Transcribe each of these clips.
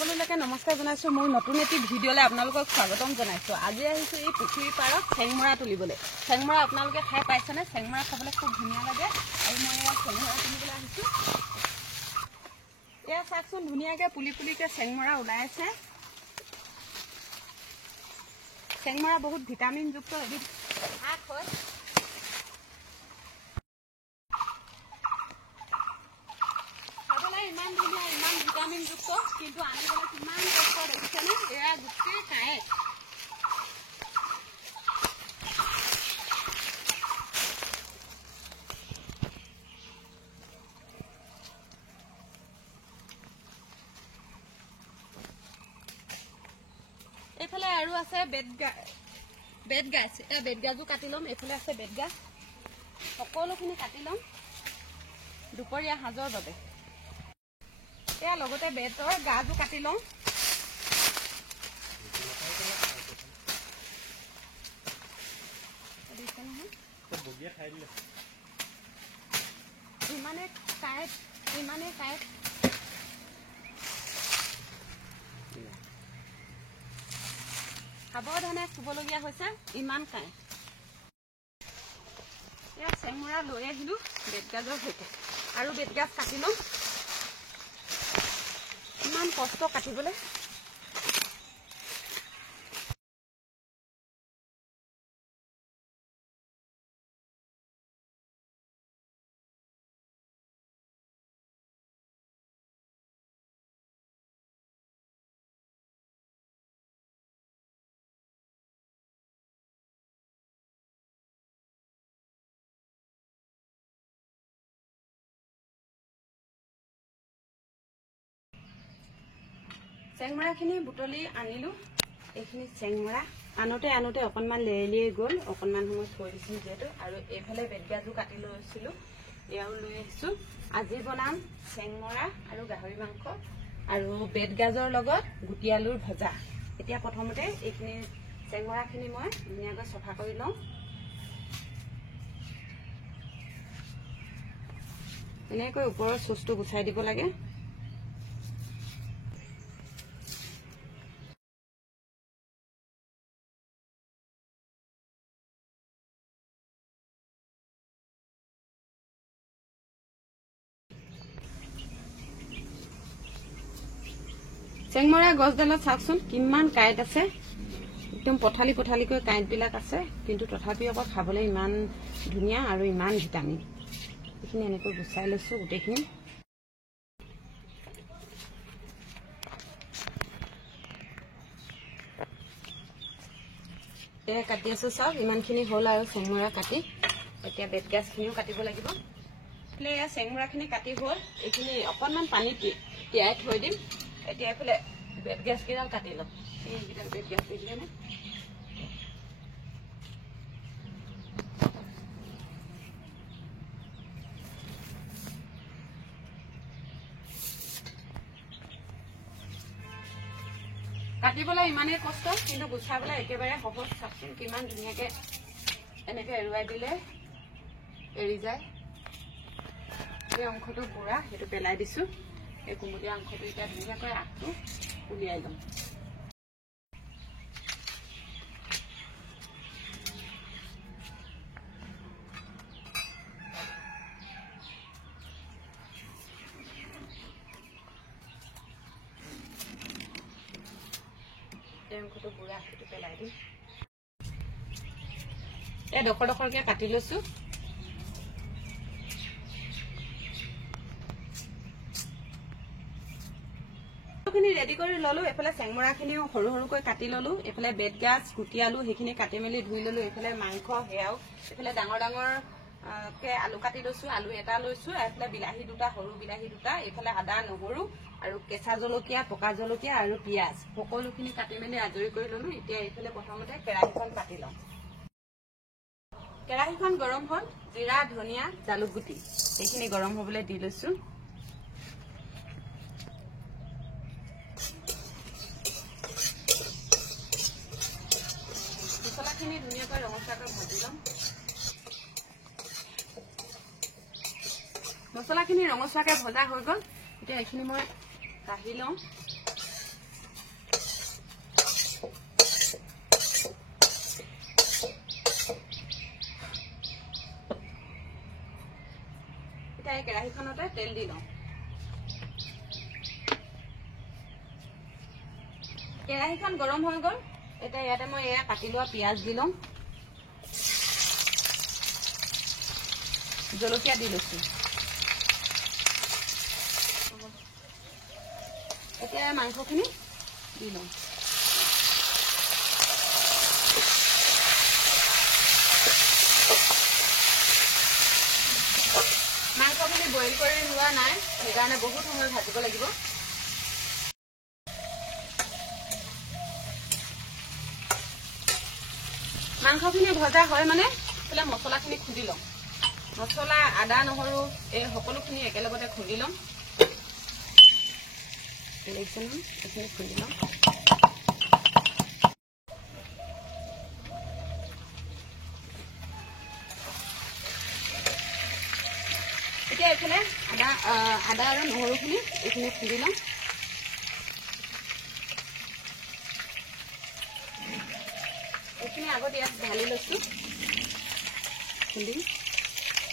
সকলোকে নমস্কাৰ জনাইছো মোৰ নতুন এটি ভিডিঅ'লৈ আপোনালোকক স্বাগতম জনাইছো। আজি আহিছো এই পুখুৰী পাৰত চেংমৰা তুলিবলৈ। চেংমৰা আপোনালোকে খাই পাইছেনে? চেংমৰা খাবলৈ খুব ধুনীয়া লাগে আৰু মই ইয়াত চেংমৰা তুলিবলৈ আহিছো। এয়া চাওকচোন ধুনীয়াকৈ পুলি পুলিকৈ চেংমৰা ওলাই আছে। চেংমৰা বহুত ভিটামিনযুক্ত এবিধ শাক হয়। ইমান ধুনীয়া ইমান ভিটামিনযুক্ত, কিন্তু আনিবলৈ কিমান কষ্ট দেখিছেনে? এয়া গোটেই কাঁইট। এইফালে আৰু আছে বেতগাজ। এটা বেতগাজো কাটি ল'ম। এইফালে আছে বেতগাজ। সকলোখিনি কাটি ল'ম দুপৰীয়া সাজৰ বাবে। এয়া লগতে বেতৰ গাজো কাটি লওঁ। ইমানে কাঁইট সাৱধানে চুবলগীয়া হৈছে, ইমান কাঁইট। এয়া চেংমৰা লৈ আহিলো বেতগাজৰ সৈতে, আৰু বেতগাজ কাটি লওঁ। ইমান কষ্ট কাটিবলৈ। চেংমৰাখিনি বুটলি আনিলো। এইখিনি চেংমৰা আনোতে অকণমান লেৰেলিয়ে গ'ল, অকণমান সময় থৈ দিছিলোঁ যিহেতু। আৰু এইফালে বেতগাজো কাটি লৈছিলোঁ, এয়াও লৈ আহিছোঁ। আজি বনাম চেংমৰা আৰু গাহৰি মাংস আৰু বেতগাজৰ লগত গুটি আলুৰ ভজা। এতিয়া প্ৰথমতে এইখিনি চেংমৰাখিনি মই ধুনীয়াকৈ চফা কৰি লওঁ। এনেকৈ ওপৰৰ চুচটো গুচাই দিব লাগে। চেংমৰা গছডালত চাওকচোন কিমান কাঁইট আছে, একদম পথালিকৈ কাঁইটবিলাক আছে, কিন্তু তথাপিও আকৌ খাবলৈ ইমান ধুনীয়া আৰু ইমান ভিটামিন। এইখিনি এনেকৈ গুচাই লৈছোঁ গোটেইখিনি। এয়া কাটি আছোঁ চাওক, ইমানখিনি হ'ল আৰু চেংমৰা কাটি। এতিয়া বেতগাজখিনিও কাটিব লাগিব। এয়া চেংমৰাখিনি কাটি হ'ল, এইখিনি অকণমান পানী তিয়াই থৈ দিম। এতিয়া এইফালে বেতগাজকেইডাল কাটি ল'ম। এইকেইডাল বেতগাজ দি দিলে নে? কাটিবলৈ ইমানেই কষ্ট, কিন্তু গুচাবলৈ একেবাৰে সহজ। চাওকচোন কিমান ধুনীয়াকৈ এনেকৈ এৰুৱাই দিলে এৰি যায়। এই অংশটো বুঢ়া, সেইটো পেলাই দিছোঁ। এই কুমলীয়া অংশটো এতিয়া ধুনীয়াকৈ আগটো উলিয়াই ল'ম। এই অংশটো বুঢ়া, সেইটো পেলাই দিম। এই ডখৰকৈ কাটি লৈছোঁ। ৰেডি কৰি ললো। এইফালে চেংমৰাখিনিও সৰু সৰুকৈ কাটি ললো। এইফালে বেতগাজ, গুটি আলু সেইখিনি কাটি মেলি ধুই ললো। এইফালে মাংস সেয়াও। এইফালে ডাঙৰকৈ আলু কাটি লৈছো, আলু এটা লৈছো। এইফালে বিলাহী দুটা, সৰু বিলাহী দুটা। এইফালে আদা, নহৰু আৰু কেঁচা জলকীয়া, পকা জলকীয়া আৰু পিঁয়াজ সকলোখিনি কাটি মেলি আজৰি কৰি ললো। এতিয়া এইফালে প্ৰথমতে কেৰাহীখন পাতি লওঁ। কেৰাহীখন গৰম হ'ল, জিৰা, ধনিয়া, জালুক গুটি এইখিনি গৰম হ'বলৈ দি লৈছো। মছলাখিনি ধুনীয়াকৈ ৰঙচুৱাকৈ ভাজি ল'ম। মছলাখিনি ৰঙচুৱাকৈ ভজা হৈ গ'ল। এতিয়া এইখিনি মই কাঢ়ি লওঁ। এতিয়া এই কেৰাহীখনতে তেল দি লওঁ কেৰাহীখন গৰম হৈ গ'ল এতিয়া ইয়াতে মই এয়া কাটি লোৱা পিঁয়াজ দি লওঁ জলকীয়া দি লৈছো এতিয়া মাংসখিনি দি লওঁ মাংসখিনি বইল কৰি লোৱা নাই সেইকাৰণে বহুত সময় ভাজিব লাগিব মাংসখিনি ভজা হয় মানে এইফালে মছলাখিনি খুন্দি লওঁ মছলা আদা নহৰু এই সকলোখিনি একেলগতে খুন্দি লওঁ এইখিনি খুন্দি লওঁ এতিয়া এইফালে আদা আৰু নহৰুখিনি এইখিনি খুন্দি লওঁ এইখিনি আগত ইয়াত ঢালি লৈছো খুন্দি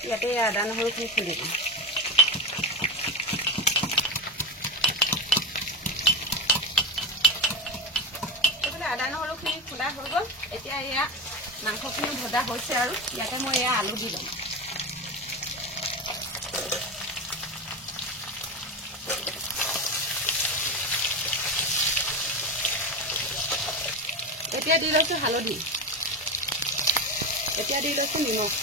ইয়াতে আদা নহৰুখিনি খুন্দি লওঁ এইফালে আদা নহৰুখিনি খুন্দা হৈ গ'ল এতিয়া এয়া মাংসখিনি ভজা হৈছে আৰু ইয়াতে মই এয়া আলু দি লওঁ এতিয়া দি লৈছো হালধি এতিয়া দি লৈছো নিমখ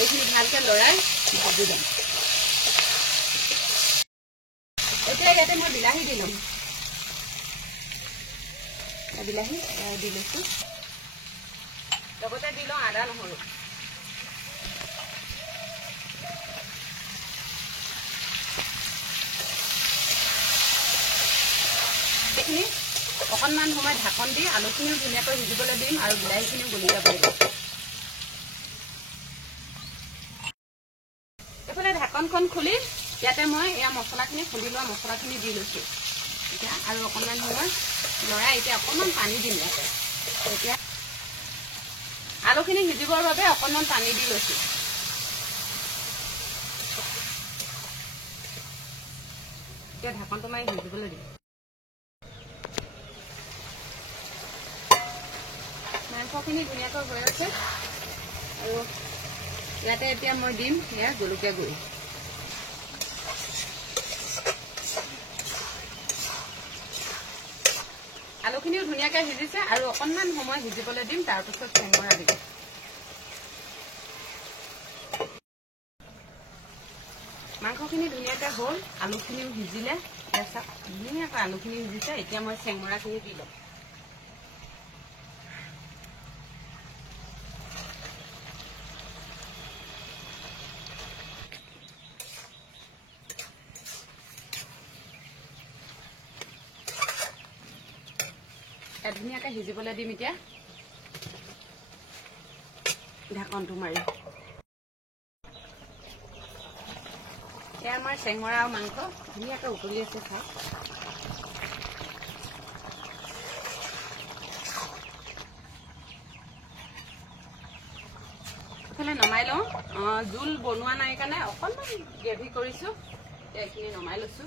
এইখিনি ভালকে লৰাই ভাজি দিম এতিয়া ইয়াতে মই বিলাহী দি লম বিলাহী দি লৈছো লগতে দি লওঁ আদা নহৰু এইখিনি অকণমান সময় ঢাকন দি আলুখিনিও ধুনীয়াকৈ সিজিবলৈ দিম আৰু বিলাহীখিনিও গলি যাব লাগিব এইফালে ঢাকনখন খুলি ইয়াতে মই এয়া মছলাখিনি খুন্দি লোৱা মছলাখিনি দি লৈছো এতিয়া আৰু অকণমান সময় লৰাই এতিয়া অকণমান পানী দিম ইয়াতে এতিয়া আলুখিনি সিজিবৰ বাবে অকণমান পানী দি লৈছো এতিয়া ঢাকনটো মাৰি সিজিবলৈ দিম মাংসখিনি ধুনীয়াকৈ হৈ আছে আৰু ইয়াতে এতিয়া মই দিম এয়া জলকীয়া গুড়ি আলুখিনিও ধুনীয়াকৈ সিজিছে আৰু অকণমান সময় সিজিবলৈ দিম তাৰপিছত চেংমৰা দিম মাংসখিনি ধুনীয়াকৈ হ'ল আলুখিনিও সিজিলে ধুনীয়াকৈ আলুখিনি সিজিছে এতিয়া মই চেংমৰাখিনি দি লম ধুনীয়াকৈ সিজিবলৈ দিম এতিয়া ঢাকনটো মাৰি এয়া আমাৰ চেংমৰা আৰু মাংস ধুনীয়াকৈ উতলি আছে খাই এইফালে নমাই লওঁ জোল বনোৱা নাই কাৰণে অকণমান গ্ৰেভি কৰিছো এইখিনি নমাই লৈছো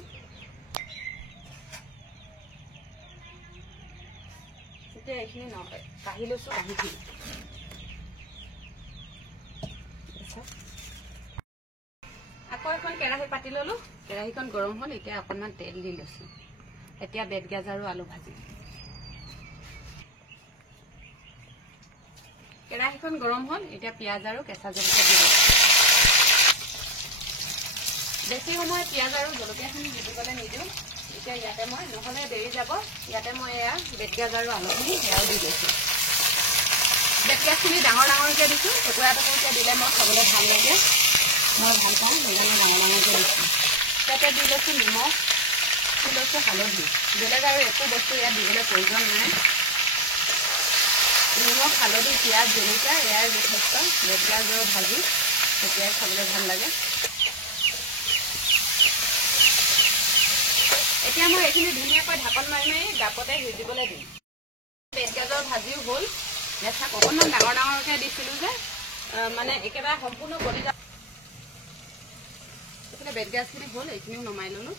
এইখিনি কাঢ়ি লৈছো কাঢ়িখিনি আকৌ এখন কেৰাহী পাতি ললো কেৰাহীখন গৰম হ'ল এতিয়া অকণমান তেল দি লৈছো এতিয়া বেতগাজ আৰু আলু ভাজি কেৰাহীখন গৰম হ'ল এতিয়া পিঁয়াজ আৰু কেঁচা জলকীয়া দি লৈছো বেছি সময় পিঁয়াজ আৰু জলকীয়াখিনি সিজিবলৈ নিদিওঁ এতিয়া ইয়াতে মই নহ'লে দেৰি যাব ইয়াতে মই এয়া বেতগাজ আৰু আলুখিনি সেয়াও দি লৈছো বেতগাজখিনি ডাঙৰ ডাঙৰকৈ দিছো টুকুৰা টুকুৰকৈ দিলে মই খাবলৈ ভাল লাগে মই ভাল পাওঁ সেইকাৰণে ডাঙৰ ডাঙৰকৈ দিছো ইয়াতে দি লৈছো নিমখ দি লৈছো হালধি বেলেগ আৰু একো বস্তু ইয়াত দিবলৈ প্ৰয়োজন নাই নিমখ হালধি পিঁয়াজ জলকীয়া এয়াই যথেষ্ট বেতগাজৰ ভাজি তেতিয়াই খাবলৈ ভাল লাগে এতিয়া মই এইখিনি ধুনীয়াকৈ ঢাকন মাৰি মাৰি গাপতে সিজিবলৈ দিম বেতগাজৰ ভাজিও হ'ল নেচাক অকণমান ডাঙৰ ডাঙৰকৈ দিছিলোঁ যে মানে একেবাৰে সম্পূৰ্ণ গলি যাব এইফালে বেতগাজখিনি হ'ল, এইখিনিও নমাই ললো।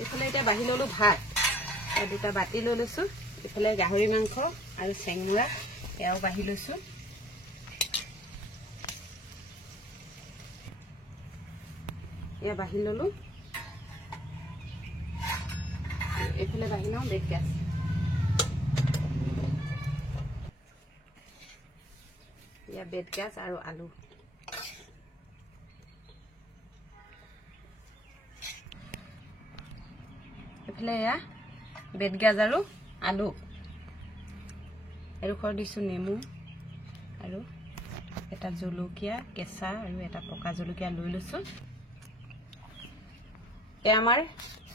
এইফালে এতিয়া বাঢ়ি ললো ভাত, দুটা বাতি লৈ লৈছো। এইফালে গাহৰি মাংস আৰু চেংমৰা এয়াও বাঢ়ি লৈছো। এয়া বাঢ়ি ললো। এইফালে বাঢ়ি লওঁ বেতগাজ। এয়া বেতগাজ আৰু আলু। এইফালে এয়া বেতগাজ আৰু আলু। এডোখৰ দিছো নেমু আৰু এটা জলকীয়া কেঁচা আৰু এটা পকা জলকীয়া লৈ লৈছো। এয়া আমাৰ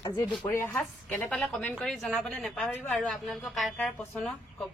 আজি দুপৰীয়া সাজ। কেনে পালে কমেণ্ট কৰি জনাবলৈ নাপাহৰিব আৰু আপোনালোকৰ কাৰ কাৰ পচন্দ ক'ব।